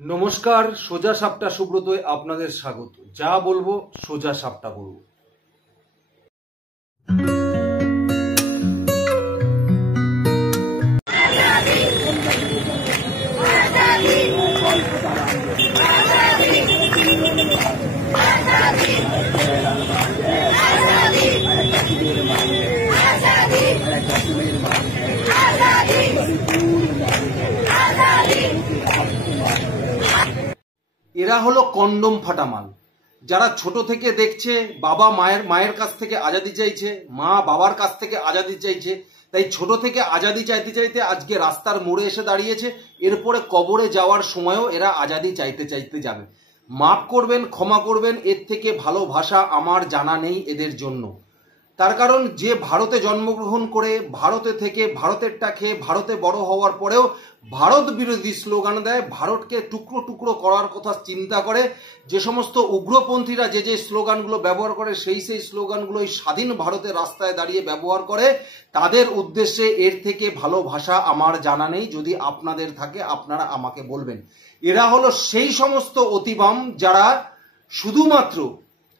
নমস্কার, সোজা সাপটা সুব্রতয় আপনাদের স্বাগত। যা বলবো সোজা সাপটা বলবো। এরা হলো কন্ডম ফাটা মাল, যারা ছোট থেকে দেখছে বাবা মায়ের কাছ থেকে আজাদি চাইছে, মা বাবার কাছ থেকে আজাদি চাইছে, তাই ছোট থেকে আজাদি চাইতে চাইতে আজকে রাস্তার মোড়ে এসে দাঁড়িয়েছে। এরপরে কবরে যাওয়ার সময়ও এরা আজাদি চাইতে চাইতে যাবে। মাফ করবেন, ক্ষমা করবেন, এর থেকে ভালো ভাষা আমার জানা নেই এদের জন্য। তার কারণ যে ভারতে জন্মগ্রহণ করে ভারতে থেকে ভারতেরটা খেয়ে ভারতে বড় হওয়ার পরেও ভারত বিরোধী স্লোগান দেয়, ভারতকে টুকরো টুকরো করার কথা চিন্তা করে, যে সমস্ত উগ্রপন্থীরা যে যে স্লোগানগুলো ব্যবহার করে সেই স্লোগানগুলো এই স্বাধীন ভারতের রাস্তায় দাঁড়িয়ে ব্যবহার করে, তাদের উদ্দেশ্যে এর থেকে ভালো ভাষা আমার জানা নেই। যদি আপনাদের থাকে আপনারা আমাকে বলবেন। এরা হলো সেই সমস্ত অতিবাম যারা শুধুমাত্র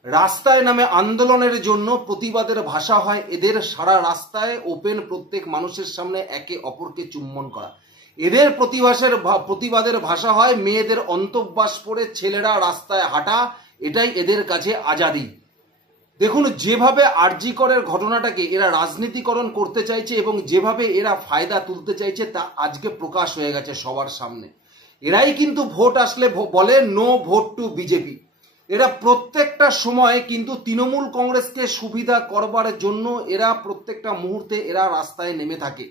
রাস্তায় নামে আন্দোলনের জন্য প্রতিবাদের ভাষা হয় এদের সারা রাস্তায় ওপেন, প্রত্যেক মানুষের সামনে একে অপরকে চুম্বন করা। এদের প্রতিবাদের ভাষা হয় মেয়েদের অন্তঃবাস পরে ছেলেরা রাস্তায় হাঁটা, এটাই এদের কাছে আজাদি। দেখুন, যেভাবে আরজি করের ঘটনাটাকে এরা রাজনীতিকরণ করতে চাইছে এবং যেভাবে এরা ফায়দা তুলতে চাইছে তা আজকে প্রকাশ হয়ে গেছে সবার সামনে। এরাই কিন্তু ভোট আসলে বলে নো ভোট টু বিজেপি। এরা প্রত্যেকটা সময় কিন্তু তৃণমূল কংগ্রেসকে সুবিধা করবার জন্য এরা প্রত্যেকটা মুহূর্তে এরা রাস্তায় নেমে থাকে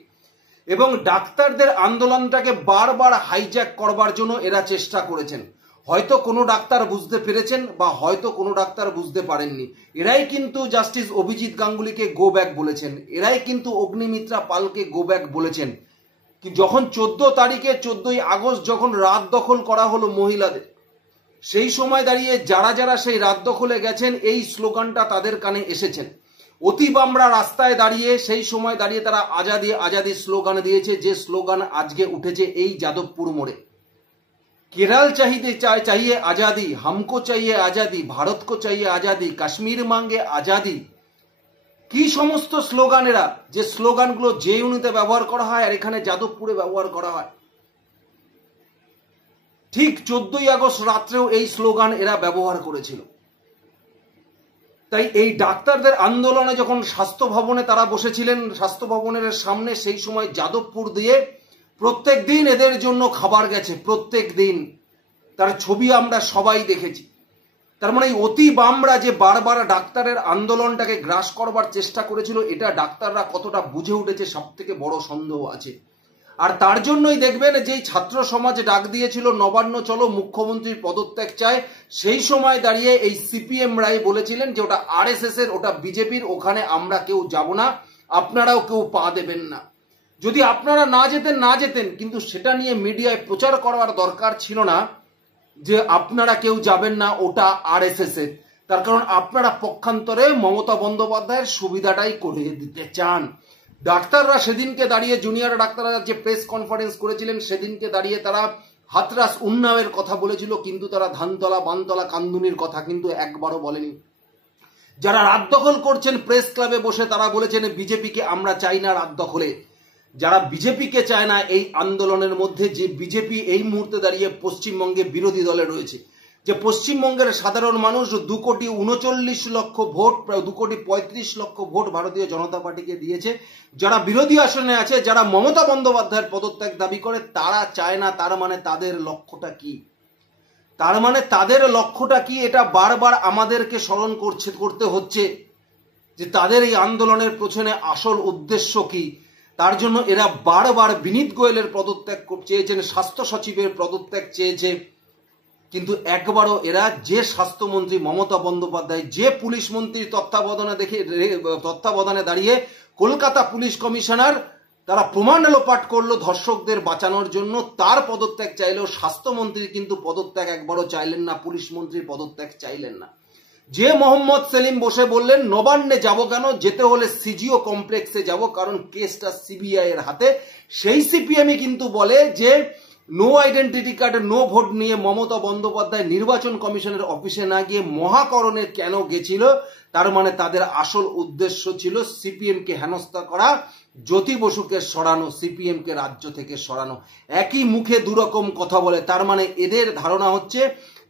এবং ডাক্তারদের আন্দোলনটাকে বারবার হাইজ্যাক করবার জন্য এরা চেষ্টা করেছেন। হয়তো কোনো ডাক্তার বুঝতে পেরেছেন বা হয়তো কোনো ডাক্তার বুঝতে পারেননি। এরাই কিন্তু জাস্টিস অভিজিৎ গাঙ্গুলিকে গো ব্যাক বলেছেন, এরাই কিন্তু অগ্নিমিত্রা পালকে গো ব্যাক বলেছেন। যখন 14 তারিখে 14ই আগস্ট যখন রাত দখল করা হলো মহিলাদের, সেই সময় দাঁড়িয়ে যারা যারা সেই রাত দখলে গেছেন এই স্লোগানটা তাদের কানে এসেছেন। অতিবামরা রাস্তায় দাঁড়িয়ে সেই সময় দাঁড়িয়ে তারা আজাদি আজাদি স্লোগান দিয়েছে, যে স্লোগান আজকে উঠেছে এই যাদবপুর মোড়ে। কেরল চাইয়ে আজাদি, হামকো চাইয়ে আজাদি, ভারত কো চাইয়ে আজাদি, কাশ্মীর মাঙ্গে আজাদি। কি সমস্ত স্লোগান এরা, যে স্লোগানগুলো যে ইউনিতে ব্যবহার করা হয় আর এখানে যাদবপুরে ব্যবহার করা হয়। ঠিক 14ই আগস্ট রাত্রেও এই স্লোগান এরা ব্যবহার করেছিল। তাই এই ডাক্তারদের আন্দোলনে যখন স্বাস্থ্য ভবনে তারা বসেছিলেন, স্বাস্থ্য ভবনের সামনে, সেই সময় যাদবপুর দিয়ে প্রত্যেক দিন এদের জন্য খাবার গেছে, প্রত্যেক দিন। তার ছবি আমরা সবাই দেখেছি। তার মানে এই অতি বামরা যে বারবার ডাক্তারের আন্দোলনটাকে গ্রাস করবার চেষ্টা করেছিল, এটা ডাক্তাররা কতটা বুঝে উঠেছে সব থেকে বড় সন্দেহ আছে। আর তার জন্যই দেখবেন যেই ছাত্র সমাজ ডাক দিয়েছিল নবান্ন চলো, মুখ্যমন্ত্রীর পদত্যাগ চায়, সেই সময় দাঁড়িয়ে এই সিপিএম রায় বলেছিলেন যে ওটা আরএসএস এর, ওটা বিজেপির, ওখানে আমরা কেউ যাব না, আপনারাও কেউ পা দেবেন না। যদি আপনারা না যেতেন, কিন্তু সেটা নিয়ে মিডিয়ায় প্রচার করার দরকার ছিল না যে আপনারা কেউ যাবেন না, ওটা আরএসএস এর। তার কারণ আপনারা পক্ষান্তরে মমতা বন্দ্যোপাধ্যায়ের সুবিধাটাই করে দিতে চান। ডাক্তাররা সেদিনকে দাঁড়িয়ে, জুনিয়র ডাক্তাররা যে প্রেস কনফারেন্স করেছিলেন সেদিনকে দাঁড়িয়ে তারা হাতরাস উন্নয়নের কথা বলেছিল, কিন্তু তারা ধানতলা বানতলা কান্দুনির কথা কিন্তু একবারও বলেনি। যারা রাত দখল করছেন প্রেস ক্লাবে বসে, তারা বলেছেন বিজেপিকে আমরা চাই না রাত দখলে। যারা বিজেপিকে চায় না এই আন্দোলনের মধ্যে, যে বিজেপি এই মুহূর্তে দাঁড়িয়ে পশ্চিমবঙ্গে বিরোধী দলে রয়েছে, যে পশ্চিমবঙ্গের সাধারণ মানুষ 2,39,00,000 ভোট, প্রায় 2,35,00,000 ভোট ভারতীয় জনতা পার্টিকে দিয়েছে। যারা বিরোধী আসনে আছে, যারা মমতা বন্দ্যোপাধ্যায়ের পদত্যাগ দাবি করে, তারা চায় না। তার মানে তাদের লক্ষ্যটা কি? এটা বারবার আমাদেরকে স্মরণ করতে হচ্ছে যে তাদের এই আন্দোলনের পেছনে আসল উদ্দেশ্য কি। তার জন্য এরা বারবার বিনীত গোয়েলের পদত্যাগ চেয়েছেন, স্বাস্থ্য সচিবের পদত্যাগ চেয়েছে, কিন্তু একবারও এরা যে স্বাস্থ্যমন্ত্রী মমতা বন্দ্যোপাধ্যায়, যে পুলিশ মন্ত্রীর তত্ত্বাবধানে দাঁড়িয়ে কলকাতা পুলিশ কমিশনার তারা প্রমাণ লোপাট করলো ধর্ষকদের বাঁচানোর জন্য, তার পদত্যাগ চাইলেও স্বাস্থ্যমন্ত্রী কিন্তু পদত্যাগ একবারও চাইলেন না, পুলিশ মন্ত্রীর পদত্যাগ চাইলেন না। যে মোহাম্মদ সেলিম বসে বললেন নবান্নে যাব কেন, যেতে হলে সিজিও কমপ্লেক্সে যাব, কারণ কেসটা সিবিআই এর হাতে। সেই সিপিএমই কিন্তু বলে যে no identity card, no vote নিয়ে মমতা বন্দ্যোপাধ্যায় নির্বাচন কমিশনের অফিসে না গিয়ে মহাকরণে কেন গেছিল? তার মানে তাদের আসল উদ্দেশ্য ছিল সিপিএম কে হেনস্থা করা, জ্যোতি বসুকে সরানো, সিপিএম কে রাজ্য থেকে সরানো। একই মুখে দুরকম কথা বলে। তার মানে এদের ধারণা হচ্ছে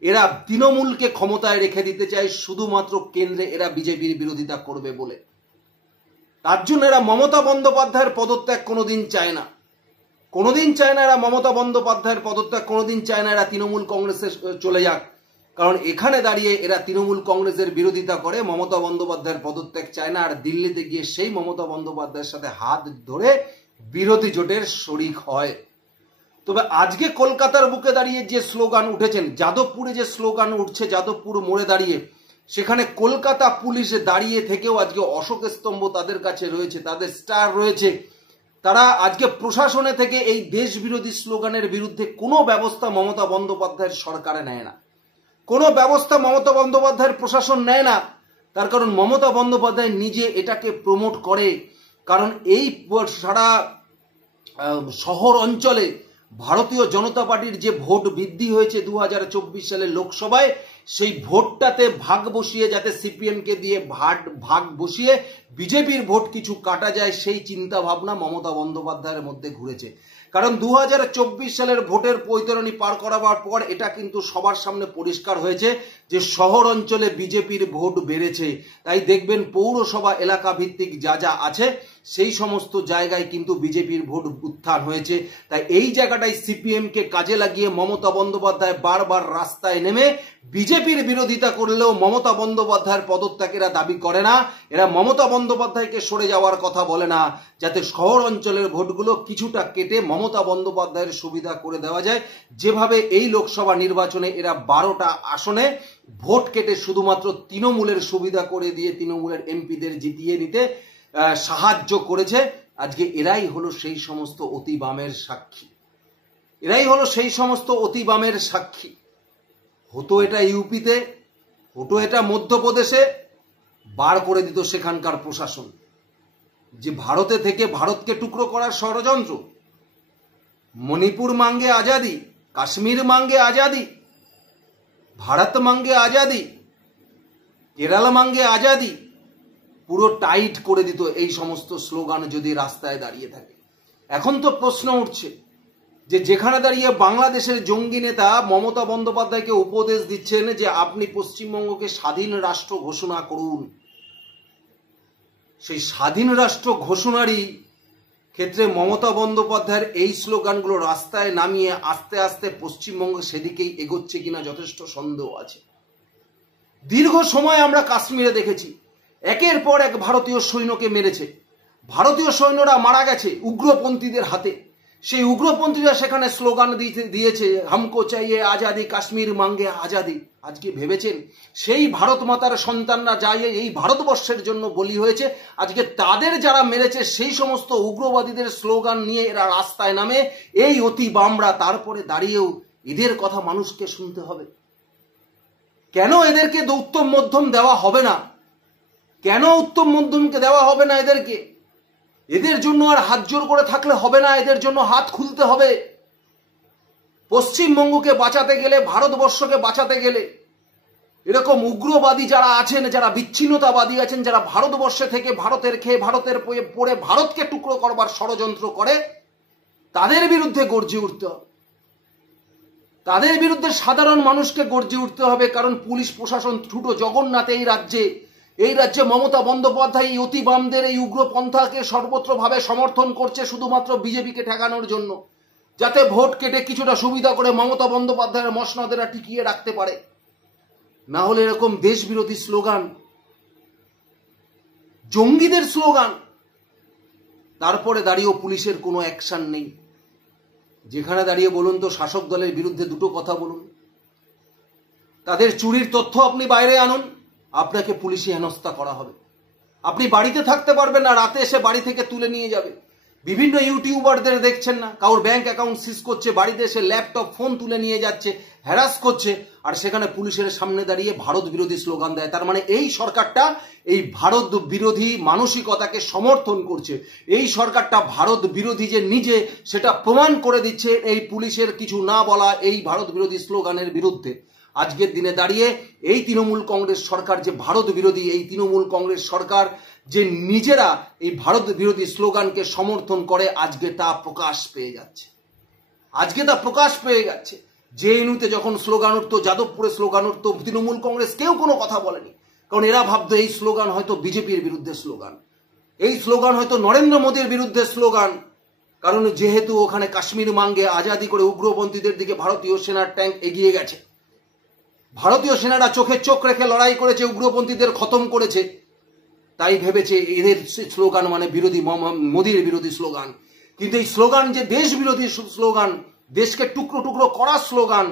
এরা তৃণমূলকে ক্ষমতায় রেখে দিতে চায় শুধুমাত্র কেন্দ্রে এরা বিজেপির বিরোধিতা করবে বলে। তার জন্য এরা মমতা বন্দ্যোপাধ্যায়ের পদত্যাগ কোনোদিন চায় না, কোনোদিন চায় না এরা মমতা বন্দ্যোপাধ্যায়ের পদত্যাগ, কোনোদিন চায় না এরা তৃণমূল কংগ্রেসে চলে যাক। কারণ এখানে দাঁড়িয়ে এরা তৃণমূল কংগ্রেসের বিরোধিতা করে, মমতা বন্দ্যোপাধ্যায়ের পদত্যাগ চায় না। আর দিল্লিতে গিয়ে সেই মমতা বন্দ্যোপাধ্যায়ের সাথে হাত ধরে বিরোধী জোটের শরিক হয়। তবে আজকে কলকাতার বুকে দাঁড়িয়ে যে স্লোগান উঠেছেন, যাদবপুরে যে স্লোগান উঠছে, যাদবপুর মোড়ে দাঁড়িয়ে, সেখানে কলকাতা পুলিশ দাঁড়িয়ে থেকেও আজকে অশোক স্তম্ভ তাদের কাছে রয়েছে, তাদের স্টার রয়েছে। তারা আজকে প্রশাসনে থেকে এই দেশ বিরোধী স্লোগানের বিরুদ্ধে কোনো ব্যবস্থা মমতা বন্দ্যোপাধ্যায়ের সরকারে নেয় না, কোনো ব্যবস্থা মমতা বন্দ্যোপাধ্যায়ের প্রশাসন নেয় না। তার কারণ মমতা বন্দ্যোপাধ্যায় নিজে এটাকে প্রমোট করে। কারণ এই সারা শহর অঞ্চলে ভারতীয় জনতা পার্টির যে ভোট বৃদ্ধি হয়েছে 2024 সালের লোকসভায়, সেই ভোটটাতে ভাগ বসিয়ে যাতে সিপিএম কে দিয়ে ভাগ বসিয়ে বিজেপির ভোট কিছু কাটা যায়, সেই চিন্তা ভাবনা মমতা বন্দ্যোপাধ্যায়ের মধ্যে ঘুরেছে। কারণ 2024 সালের ভোটের বৈতরণী পার করাবার পর এটা কিন্তু সবার সামনে পরিষ্কার হয়েছে যে শহর অঞ্চলে বিজেপির ভোট বেড়েছে। তাই দেখবেন পৌরসভা এলাকা ভিত্তিক যা যা আছে সেই সমস্ত জায়গায় কিন্তু বিজেপির ভোট উত্থান হয়েছে। তাই এই জায়গাটায় সিপিএম কে কাজে লাগিয়ে মমতা বন্দ্যোপাধ্যায় বারবার রাস্তায় নেমে বিজেপির বিরোধিতা করলেও মমতা বন্দ্যোপাধ্যায়ের পদত্যাগ এরা দাবি করে না। এরা মমতা বন্দ্যোপাধ্যায়কে সরে যাওয়ার কথা বলে না, যাতে শহর অঞ্চলের ভোটগুলো কিছুটা কেটে মমতা বন্দ্যোপাধ্যায়ের সুবিধা করে দেওয়া যায়। যেভাবে এই লোকসভা নির্বাচনে এরা 12টা আসনে ভোট কেটে শুধুমাত্র তৃণমূলের সুবিধা করে দিয়ে তৃণমূলের এমপিদের জিতিয়ে নিতে সাহায্য করেছে, আজকে এরাই হলো সেই সমস্ত অতি বামের সাক্ষী, এরাই হলো সেই সমস্ত অতি বামের সাক্ষী। হতো এটা ইউপিতে, হতো এটা মধ্যপ্রদেশে, বার করে দিত সেখানকার প্রশাসন যে ভারতে থেকে ভারতকে টুকরো করার ষড়যন্ত্র। মণিপুর মাঙ্গে আজাদি, কাশ্মীর মাঙ্গে আজাদি, ভারত মাঙ্গে আজাদি, কেরালা মাঙ্গে আজাদি, পুরো টাইট করে দিত এই সমস্ত স্লোগান যদি রাস্তায় দাঁড়িয়ে থাকে। এখন তো প্রশ্ন উঠছে যে যেখানে দাঁড়িয়ে বাংলাদেশের জঙ্গি নেতা মমতা বন্দ্যোপাধ্যায়কে উপদেশ দিচ্ছেন যে আপনি পশ্চিমবঙ্গকে স্বাধীন রাষ্ট্র ঘোষণা করুন, সেই স্বাধীন রাষ্ট্র ঘোষণারই ক্ষেত্রে মমতা বন্দ্যোপাধ্যায়ের এই স্লোগানগুলো রাস্তায় নামিয়ে আস্তে আস্তে পশ্চিমবঙ্গ সেদিকেই এগোচ্ছে কিনা যথেষ্ট সন্দেহ আছে। দীর্ঘ সময় আমরা কাশ্মীরে দেখেছি একের পর এক ভারতীয় সৈন্যকে মেরেছে, ভারতীয় সৈন্যরা মারা গেছে উগ্রপন্থীদের হাতে। সেই উগ্রপন্থীরা সেখানে স্লোগান দিয়েছে হামকো চাইয়ে আজাদি, কাশ্মীর মাঙ্গে আজাদি। আজকে ভেবেছেন সেই ভারত মাতার সন্তানরা যাই এই ভারতবর্ষের জন্য বলি হয়েছে, আজকে তাদের যারা মেরেছে সেই সমস্ত উগ্রবাদীদের স্লোগান নিয়ে এরা রাস্তায় নামে এই অতি বামরা। তারপরে দাঁড়িয়েও এদের কথা মানুষকে শুনতে হবে। কেন এদেরকে উত্তম মধ্যম দেওয়া হবে না? কেন উত্তম মধ্যমকে দেওয়া হবে না এদেরকে? এদের জন্য আর হাত জোর করে থাকলে হবে না, এদের জন্য হাত খুলতে হবে। পশ্চিমবঙ্গকে বাঁচাতে গেলে, ভারতবর্ষকে বাঁচাতে গেলে এরকম উগ্রবাদী যারা আছেন, যারা বিচ্ছিন্নতাবাদী আছেন, যারা ভারতবর্ষে থেকে ভারতের খেয়ে ভারতের পড়ে ভারতকে টুকরো করবার ষড়যন্ত্র করে, তাদের বিরুদ্ধে গর্জে উঠতে হবে। তাদের বিরুদ্ধে সাধারণ মানুষকে গর্জে উঠতে হবে। কারণ পুলিশ প্রশাসন ঠুটো জগন্নাথ এই রাজ্যে মমতা বন্দ্যোপাধ্যায় এই অতি বামদের এই উগ্রপন্থাকে সর্বত্রভাবে সমর্থন করছে শুধুমাত্র বিজেপিকে ঠেকানোর জন্য, যাতে ভোট কেটে কিছুটা সুবিধা করে মমতা বন্দ্যোপাধ্যায়ের মসনদেরা টিকিয়ে রাখতে পারে। না হলে এরকম দেশ বিরোধী স্লোগান, জঙ্গিদের স্লোগান, তারপরে দাঁড়িয়েও পুলিশের কোনো অ্যাকশন নেই। যেখানে দাঁড়িয়ে বলুন তো শাসক দলের বিরুদ্ধে দুটো কথা বলুন, তাদের চুরির তথ্য আপনি বাইরে আনুন, আপনাকে পুলিশি হেনস্থা করা হবে। আপনি বাড়িতে থাকতে পারবেন না, রাতে এসে বাড়ি থেকে তুলে নিয়ে যাবে। বিভিন্ন ইউটিউবারদের দেখছেন না, কারোর ব্যাংক অ্যাকাউন্ট সিজ করছে, বাড়িতে এসে ল্যাপটপ ফোন তুলে নিয়ে যাচ্ছে, হ্যারাস করছে, আর সেখানে পুলিশের সামনে দাঁড়িয়ে ভারত বিরোধী স্লোগান দেয়। তার মানে এই সরকারটা এই ভারত বিরোধী মানসিকতাকে সমর্থন করছে। এই সরকারটা ভারত বিরোধী যে নিজে, সেটা প্রমাণ করে দিচ্ছে এই পুলিশের কিছু না বলা এই ভারত বিরোধী স্লোগানের বিরুদ্ধে। আজকের দিনে দাঁড়িয়ে এই তৃণমূল কংগ্রেস সরকার যে ভারত বিরোধী, এই তৃণমূল কংগ্রেস সরকার যে নিজেরা এই ভারত বিরোধী স্লোগানকে সমর্থন করে, আজকে তা প্রকাশ পেয়ে যাচ্ছে। আজকে তা প্রকাশ পেয়ে যাচ্ছে। জেএনইউতে যখন স্লোগান উঠতো, যাদবপুরে স্লোগান উঠতো, তৃণমূল কংগ্রেস কেউ কোনো কথা বলেনি, কারণ এরা ভাবতো এই স্লোগান হয়তো বিজেপির বিরুদ্ধে স্লোগান, এই স্লোগান হয়তো নরেন্দ্র মোদীর বিরুদ্ধে স্লোগান, কারণ যেহেতু ওখানে কাশ্মীর মাঙ্গে আজাদি করে উগ্রপন্থীদের দিকে ভারতীয় সেনার ট্যাঙ্ক এগিয়ে গেছে, ভারতীয় সেনারা চোখে চোখ রেখে লড়াই করেছে, উগ্রপন্থীদের খতম করেছে, তাই ভেবেছে এদের স্লোগান মানে বিরোধী, মোদীর বিরোধী স্লোগান। কিন্তু এই স্লোগান যে দেশ বিরোধী স্লোগান, দেশকে টুকরো টুকরো করার স্লোগান,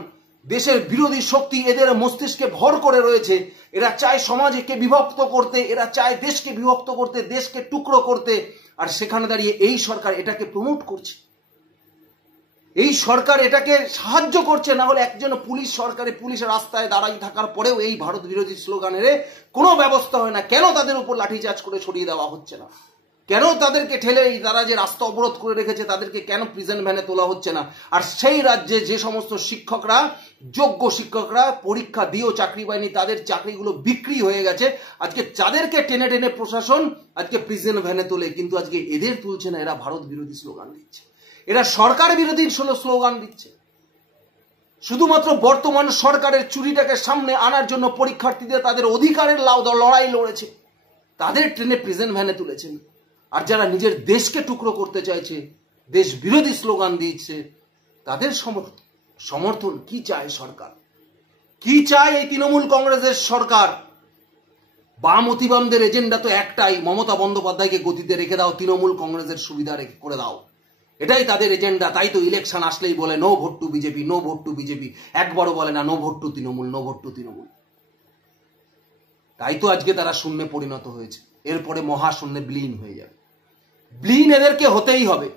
দেশের বিরোধী শক্তি এদের মস্তিষ্কে ভর করে রয়েছে। এরা চায় সমাজকে বিভক্ত করতে, এরা চায় দেশকে বিভক্ত করতে, দেশকে টুকরো করতে, আর সেখানে দাঁড়িয়ে এই সরকার এটাকে প্রমোট করছে, এই সরকার এটাকে সাহায্য করছে। না হলে একজন পুলিশ সরকারে পুলিশের রাস্তায় দাঁড়াই থাকার পরেও এই ভারত বিরোধী স্লোগানের কোনো ব্যবস্থা হয় না। কেন তাদের উপর লাঠিচার্জ করে সরিয়ে দেওয়া হচ্ছে না? কেন তাদেরকে ঠেলে তারা যে রাস্তা অবরোধ করে রেখেছে তাদেরকে কেন প্রিজন ভ্যানে তোলা হচ্ছে না? আর সেই রাজ্যে যে সমস্ত শিক্ষকরা, যোগ্য শিক্ষকরা পরীক্ষা দিয়েও চাকরি পায়নি, তাদের চাকরিগুলো বিক্রি হয়ে গেছে, আজকে যাদেরকে টেনে টেনে প্রশাসন আজকে প্রিজন ভ্যানে তোলে, কিন্তু আজকে এদের তুলছে না। এরা ভারত বিরোধী স্লোগান দিচ্ছে, এরা সরকার বিরোধী স্লোগান দিচ্ছে। শুধুমাত্র বর্তমান সরকারের চুরিটাকে সামনে আনার জন্য পরীক্ষার্থীদের তাদের অধিকারের লড়াই লড়েছে, তাদের ট্রেনে প্রিজন ভ্যানে তুলেছেন। আর যারা নিজের দেশকে টুকরো করতে চাইছে, দেশ বিরোধী স্লোগান দিচ্ছে, তাদের সমর্থন কি চায় সরকার? কি চায় এই তৃণমূল কংগ্রেসের সরকার? বাম অতিবামদের এজেন্ডা তো একটাই, মমতা বন্দ্যোপাধ্যায়কে গতিতে রেখে দাও, তৃণমূল কংগ্রেসের সুবিধা করে দাও, এটাই তাদের এজেন্ডা। তাই তো ইলেকশন আসলেই বলে no vote to BJP, no vote to BJP, একবারও বলে না no vote to Trinamool, no vote to Trinamool. তাই তো আজকে তারা শূন্যে পরিণত হয়েছে, এরপরে মহাশূন্যে বিলীন হয়ে যাবে। বিলীন এদেরকে হতেই হবে,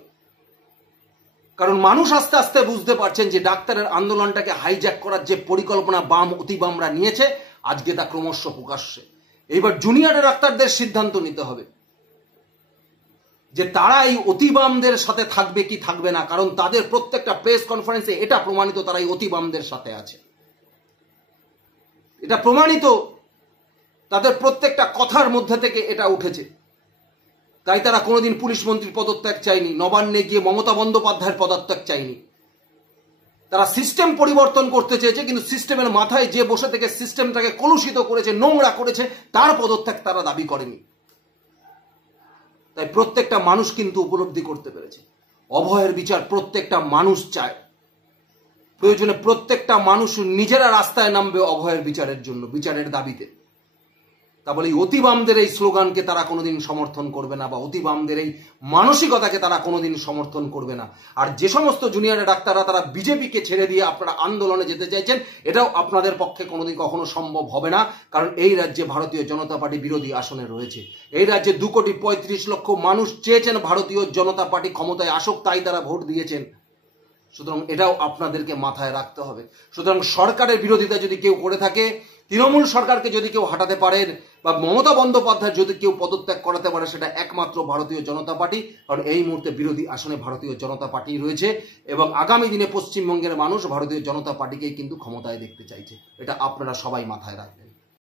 কারণ মানুষ আস্তে আস্তে বুঝতে পারছেন যে ডাক্তারের আন্দোলনটাকে হাইজ্যাক করার যে পরিকল্পনা বাম অতিবামরা নিয়েছে, আজকে তা ক্রমশ প্রকাশ্যে। এইবার জুনিয়র ডাক্তারদের সিদ্ধান্ত নিতে হবে যে তারা এই অতিবামদের সাথে থাকবে কি থাকবে না, কারণ তাদের প্রত্যেকটা প্রেস কনফারেন্সে এটা প্রমাণিত তারা এই অতিবামদের সাথে আছে, এটা প্রমাণিত, তাদের প্রত্যেকটা কথার মধ্যে থেকে এটা উঠেছে। তাই তারা কোনোদিন পুলিশ মন্ত্রীর পদত্যাগ চায়নি, নবান্নে গিয়ে মমতা বন্দ্যোপাধ্যায়ের পদত্যাগ চায়নি। তারা সিস্টেম পরিবর্তন করতে চেয়েছে, কিন্তু সিস্টেমের মাথায় যে বসে থেকে সিস্টেমটাকে কলুষিত করেছে, নোংরা করেছে, তার পদত্যাগ তারা দাবি করেনি। তাই প্রত্যেকটা মানুষ কিন্তু উপলব্ধি করতে পেরেছে অভয়ের বিচার প্রত্যেকটা মানুষ চায়। প্রয়োজনে প্রত্যেকটা মানুষ নিজেরা রাস্তায় নামবে অভয়ের বিচারের জন্য, বিচারের দাবিতে। তা বলে এই অতিবামদের এই স্লোগানকে তারা কোনোদিন সমর্থন করবে না, বা অতিবামদের এই মানসিকতাকে তারা কোনোদিন সমর্থন করবে না। আর যে সমস্ত জুনিয়র ডাক্তাররা তারা বিজেপিকে ছেড়ে দিয়ে আপনারা আন্দোলনে যেতে চাইছেন, এটাও আপনাদের পক্ষে কোনোদিন কখনো সম্ভব হবে না, কারণ এই রাজ্যে ভারতীয় জনতা পার্টি বিরোধী আসনে রয়েছে। এই রাজ্যে 2,35,00,000 মানুষ চেয়েছেন ভারতীয় জনতা পার্টি ক্ষমতায় আসুক, তাই তারা ভোট দিয়েছেন। সুতরাং এটাও আপনাদেরকে মাথায় রাখতে হবে। সুতরাং সরকারের বিরোধিতা যদি কেউ করে থাকে, তৃণমূল সরকারকে যদি কেউ হাঁটাতে পারেন, বা মমতা বন্দ্যোপাধ্যায় যদি কেউ পদত্যাগ করাতে পারে, সেটা একমাত্র ভারতীয় জনতা পার্টি, কারণ এই মুহূর্তে বিরোধী আসনে ভারতীয় জনতা পার্টি রয়েছে, এবং আগামী দিনে পশ্চিমবঙ্গের মানুষ ভারতীয় জনতা পার্টিকেই কিন্তু ক্ষমতায় দেখতে চাইছে। এটা আপনারা সবাই মাথায় রাখবেন।